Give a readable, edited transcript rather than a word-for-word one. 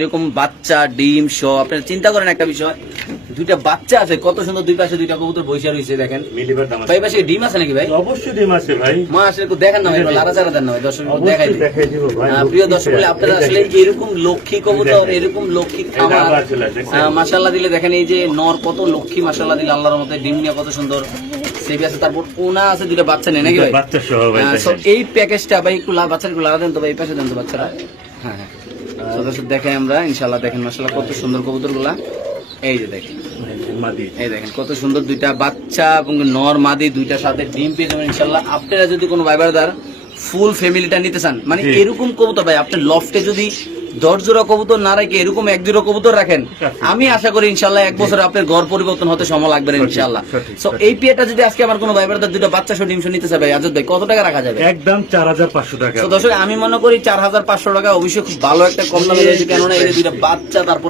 এরকম বাচ্চা ডিম সহ আপনারা চিন্তা করেন একটা বিষয়, দুইটা বাচ্চা আছে কত সুন্দর, দুই পাশে দুইটা কবুতর বসে রয়েছে দেখেন। মিলিবার দাম আছে ভাই পাশে ডিম আছে নাকি ভাই? অবশ্যই ডিম আছে ভাই। মা আসলে একটু দেখেন না ভাই, লারা চারা দেন না ভাই, দর্শক দেখাই দিন। দেখাই দিব ভাই। প্রিয় দর্শক আপনারা আসলে এরকম লক্ষ্মী কবুতর, এরকম লক্ষ্মী খামার মাশাআল্লাহ দিলে দেখেন, এই যে নর কত লক্ষ্মী মাশাআল্লাহ দিলে আল্লাহর মতে, ডিম নিয়ে কত সুন্দর সেবি আছে, তারপর ওনা আছে, দুইটা বাচ্চা নেই নাকি ভাই? বাচ্চা সহ ভাই। এই প্যাকেজটা ভাই একটু বাচ্চার একটু লাগা দেন তো ভাই, এই পাশে দেন তো বাচ্চারা। হ্যাঁ হ্যাঁ সদস্য দেখাই আমরা ইনশাআল্লাহ। দেখেন মাশাআল্লাহ কত সুন্দর কবুতর গুলা, এই যে দেখেন, এই দেখেন কত সুন্দর দুইটা বাচ্চা এবং নর মাদি দুইটার সাথে ডিম পেয়ে যাবেন ইনশাআল্লাহ। আপনারা যদি কোনো ভাই ব্রাদার ফুল ফ্যামিলিটা নিতে চান, মানে এরকম কবুতর ভাই আপনার লফটে যদি 10 জোড়া কবুতর না রেখে এরকম 1 জোড়া কবুতর রাখেন, আমি আশা করি ইনশাআল্লাহ 1 বছরে আপনার ঘর পরিবর্তন হতে সময় লাগবে না ইনশাআল্লাহ। সো এই পিয়াটা যদি আজকে আমার কোনো ভাই ব্রাদার দুইটা বাচ্চা সহ ডিম সহ নিতে চায় ভাই, আজাদ ভাই কত টাকা রাখা যাবে? একদম 4500 টাকা। তো দর্শক আমি মনে করি 4500 টাকা অবশ্যই খুব ভালো একটা কম দামে রয়েছে, কেননা এই দুইটা বাচ্চা তারপরে